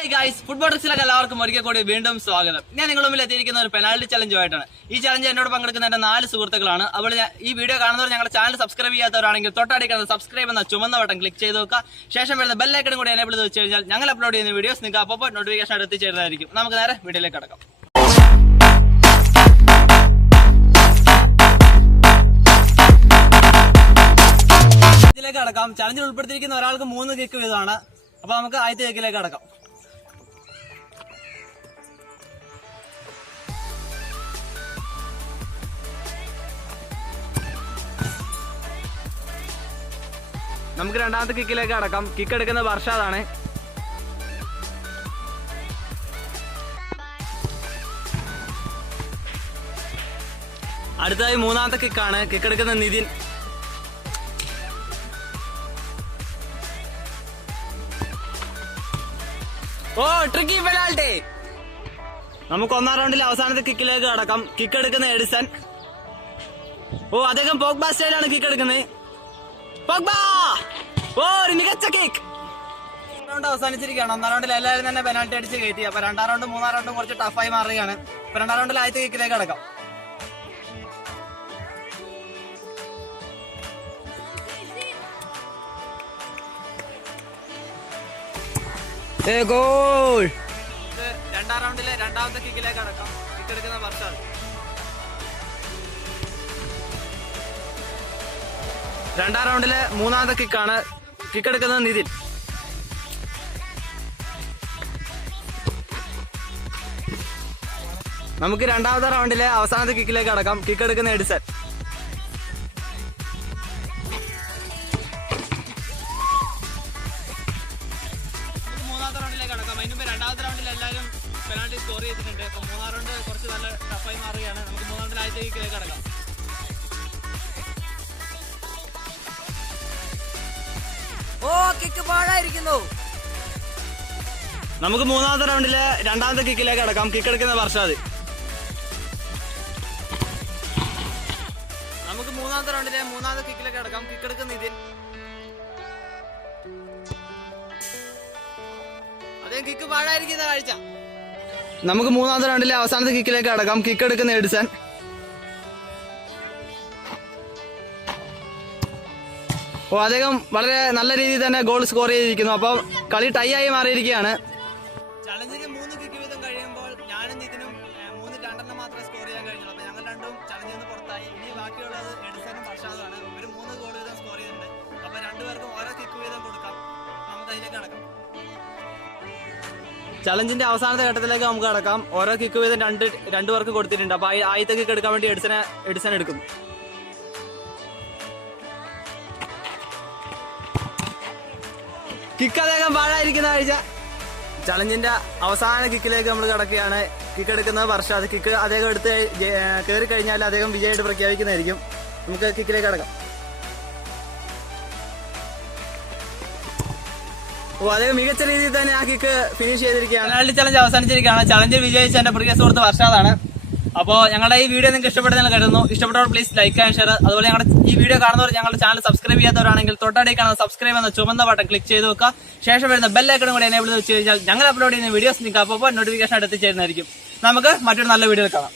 Hi guys, football ട്രിക്സിലേക്ക് എല്ലാവർക്കും ഒരിക്കൽ കൂടി വീണ്ടും സ്വാഗതം. ഞാൻ നിങ്ങളുടെ മുമ്പിൽ എത്തിയിരിക്കുന്ന ഒരു പെനാൽറ്റി ചലഞ്ചുമായിട്ടാണ്. ഈ ചലഞ്ച് എന്നോട് പങ്കെടുക്കുന്ന എന്റെ 4 സുഹൃത്തുക്കളാണ്. അപ്പോൾ ഈ വീഡിയോ കാണുന്നവർ ഞങ്ങളുടെ ചാനൽ സബ്സ്ക്രൈബ് ചെയ്യാത്തവരാണെങ്കിൽ തൊട്ടടിക്കുന്ന സബ്സ്ക്രൈബ് എന്ന ചുമന്ന ബട്ടൺ ക്ലിക്ക് ചെയ്ത് നോക്കുക. ശേഷം വരുന്ന ബെല്ലൈക്കൺ കൂടി എനേബിൾ ചെയ്ത് വെച്ച് കഴിഞ്ഞാൽ ഞങ്ങൾ അപ്ലോഡ് ചെയ്യുന്ന വീഡിയോസ് നിങ്ങൾക്ക് അപ്പോൾ നോട്ടിഫിക്കേഷൻ ആയിട്ട് എത്തിച്ചേരുന്നതായിരിക്കും. നമുക്ക് നേരെ വീഡിയോയിലേക്ക് കടക്കാം. ഇതിലേക്ക് കടക്കാം. ചലഞ്ചിൽ ഉൾപ്പെടുത്തിയിരിക്കുന്ന ഒരാൾക്ക് 3 കിക്ക് വീതമാണ്. അപ്പൊ നമുക്ക് ആദ്യത്തെ കേക്കിലേക്ക് കടക്കാം. നമുക്ക് രണ്ടാമത്തെ കിക്കിലേക്ക് കടക്കാം. കിക്ക് എടുക്കുന്ന വർഷാദാണ്. അടുത്തതായി മൂന്നാമത്തെ കിക്കാണ്. കിക്ക് എടുക്കുന്ന നിതിൻ. ഓ, ട്രിക്കി പെനാൽറ്റി. നമുക്ക് 1ാം റൗണ്ടിൽ അവസാനത്തെ കിക്കിലേക്ക് കടക്കാം. കിക്ക് എടുക്കുന്ന എഡിസൺ. ഓ, അദ്ദേഹം പോഗ്ബ സ്റ്റൈലാണ് കിക്ക് എടുക്കുന്നത്. പോഗ്ബ! ഓ, ഒരു മികച്ച കിക്ക്. റൗണ്ട് അവസാനിച്ചിരിക്കുകയാണ്. 1ാം റൗണ്ടിൽ എല്ലാവരും തന്നെ പെനാൽറ്റി അടിച്ച് കയറ്റി. അപ്പൊ 2ാം റൗണ്ടും 3ാം റൗണ്ടും കുറച്ച് ടഫായി മാറുകയാണ്. അപ്പൊ 2ാം റൗണ്ടിൽ ആദ്യത്തെ കിക്കിലേക്ക് കടക്കാം. ഗോൾ. 2ാം റൗണ്ടിലെ രണ്ടാമത്തെ കിക്കിലേക്ക് കടക്കാം. കിക്ക് എടുക്കുന്ന വർഷാദ്. 2ാം റൗണ്ടിലെ 3ാമത്തെ കിക്കാണ്. കിക്ക് എടുക്കുന്നത് നിതിൻ. നമുക്ക് 2ാമത്തെ റൗണ്ടിലെ അവസാനത്തെ കിക്കിലേക്ക് കടക്കാം. കിക്ക് എടുക്കുന്ന എഡിസൺ. രണ്ടാമത്തെ റൗണ്ടിൽ എല്ലാവരും പെനാൽറ്റി സ്കോർ ചെയ്തിട്ടുണ്ട്. അപ്പൊ 3ാം റൗണ്ട് കുറച്ച് നല്ല ടഫായി മാറുകയാണ്. നമുക്ക് 3ാം റൗണ്ടിൽ ആദ്യത്തെ കിക്കിലേക്ക് കടക്കാം. ഓ, കിക്ക് പാഴായിരിക്കുന്നു. നമുക്ക് 3ാമത്തെ റൗണ്ടിലെ രണ്ടാമത്തെ കിക്കിലേക്ക് കടക്കാം. കിക്ക് എടുക്കുന്ന വർഷാദ്. നമുക്ക് 3ാമത്തെ റൗണ്ടിലെ 3ാമത്തെ കിക്കിലേക്ക് കടക്കാം. കിക്ക് എടുക്കുന്ന നിതിൻ. കിക്ക് പാഴായിരിക്കുന്ന കാഴ്ച. നമുക്ക് 3ാമത്തെ റൗണ്ടിലെ അവസാനത്തെ കിക്കിലേക്ക് കടക്കാം. കിക്ക് എടുക്കുന്ന എഡിസൺ. ഓ, അദ്ദേഹം വളരെ നല്ല രീതിയിൽ തന്നെ ഗോൾ സ്കോർ ചെയ്തിരിക്കുന്നു. അപ്പോൾ കളി ടൈ ആയി മാറിയിരിക്കുകയാണ്. ചലഞ്ചിന് 3 കിക്ക് വീതം കഴിയുമ്പോൾ ഞാനും നിതിനും 2 മാത്രമേ സ്കോർ ചെയ്യാൻ കഴിഞ്ഞുള്ളൂ. അപ്പൊ ഞങ്ങൾ രണ്ടും ചലഞ്ചിൽ നിന്ന് പുറത്തായി. ഇനി ബാക്കിയുള്ളത് എഡിസണും വർഷാദുമാണ്. ഒരു 3 ഗോൾ വീതം സ്കോർ ചെയ്തിട്ടുണ്ട്. അപ്പൊ 2 പേർക്കും ഓരോ കിക്ക് വീതം കൊടുക്കാം. നമുക്ക് അതിലേക്ക് കടക്കാം. ചലഞ്ചിന്റെ അവസാനത്തെ ഘട്ടത്തിലേക്ക് നമുക്ക് കടക്കാം. ഓരോ കിക്ക് വീതം 2 പേർക്ക് കൊടുത്തിട്ടുണ്ട്. അപ്പൊ ആദ്യത്തെ കിക്ക് എടുക്കാൻ വേണ്ടി എഡിസൺ എടുക്കും. കിക്ക് അദ്ദേഹം പാഴായിരിക്കുന്ന കാഴ്ച. ചലഞ്ചിന്റെ അവസാന കിക്കിലേക്ക് നമ്മൾ കടക്കുകയാണ്. കിക്ക് എടുക്കുന്നത് വർഷാദ്. കിക്ക് അദ്ദേഹം എടുത്ത് കയറി കഴിഞ്ഞാൽ അദ്ദേഹം വിജയമായിട്ട് പ്രഖ്യാപിക്കുന്നതായിരിക്കും. നമുക്ക് കിക്കിലേക്ക് കടക്കാം. ഓ, അദ്ദേഹം മികച്ച രീതിയിൽ തന്നെ ആ കിക്ക് ഫിനിഷ് ചെയ്തിരിക്കുകയാണ്. പെനാൽറ്റി ചലഞ്ച് അവസാനിച്ചിരിക്കുകയാണ്. ചലഞ്ചിൽ വിജയിച്ച എന്റെ പ്രിയ സുഹൃത്ത് വർഷാദാണ്. അപ്പോൾ ഞങ്ങളുടെ ഈ വീഡിയോ നിങ്ങൾക്ക് ഇഷ്ടപ്പെട്ടെന്ന് കരുതുന്നു. ഇഷ്ടപ്പെട്ടവർ പ്ലീസ് ലൈക്ക് ആൻഡ് ഷെയർ. അതുപോലെ ഞങ്ങളുടെ ഈ വീഡിയോ കാണുന്നവർ ഞങ്ങളുടെ ചാനൽ സബ്സ്ക്രൈബ് ചെയ്യാത്തവരാണെങ്കിൽ തൊട്ടടി കാണുന്ന സബ്സ്ക്രൈബ് എന്ന ചുമന്ന ബട്ടൺ ക്ലിക്ക് ചെയ്ത് വെക്കുക. ശേഷം വരുന്ന ബെല്ലൈക്കൺ കൂടി എനേബിൾ ചെയ്ത് വെച്ച് കഴിഞ്ഞാൽ ഞങ്ങൾ അപ്ലോഡ് ചെയ്യുന്ന വീഡിയോസ് നിങ്ങൾക്ക് അപ്പോൾ നോട്ടിഫിക്കേഷൻ ആയിട്ട് എത്തിച്ചേരുന്നതായിരിക്കും. നമുക്ക് മറ്റൊരു നല്ല വീഡിയോ കാണാം.